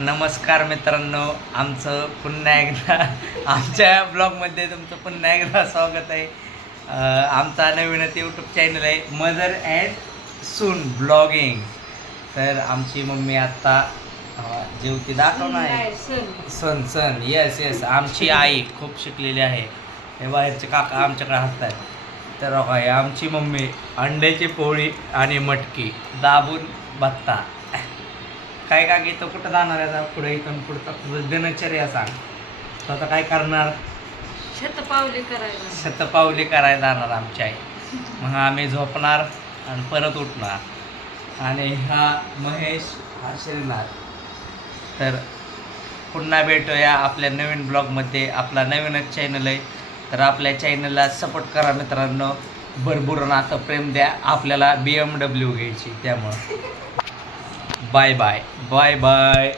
नमस्कार मित्रांनो, आमचं पुन्हा एकदा आमच्या ब्लॉगमध्ये तुमचं पुन्हा एकदा स्वागत आहे. आमचा नवीनच यूट्यूब चॅनल आहे मदर अँड सून ब्लॉगिंग. तर आमची मम्मी आत्ता जेवती दाखवणार आहे. सण येस येस. आमची आई खूप शिकलेली आहे. हे बाहेरचे काका आमच्याकडे हसतात. तर काय आमची मम्मी अंड्याची पोळी आणि मटकी दाबून बत्ता. काय का की तो कुठं जाणार आहे पुढे इथून पुढचा तुझं दिनचर्या सांग. तो आता काय करणार? शतपावली करायला जाणार आमची आई. मग आम्ही झोपणार आणि परत उठणार आणि हा महेश हा श्रीनाथ. तर पुन्हा भेटूया आपल्या नवीन ब्लॉगमध्ये. आपला नवीनच चॅनल आहे तर आपल्या चॅनलला सपोर्ट करा मित्रांनो. भरभरून आता प्रेम द्या. आपल्याला BMW घ्यायची त्यामुळं बाय बाय बाय बाय.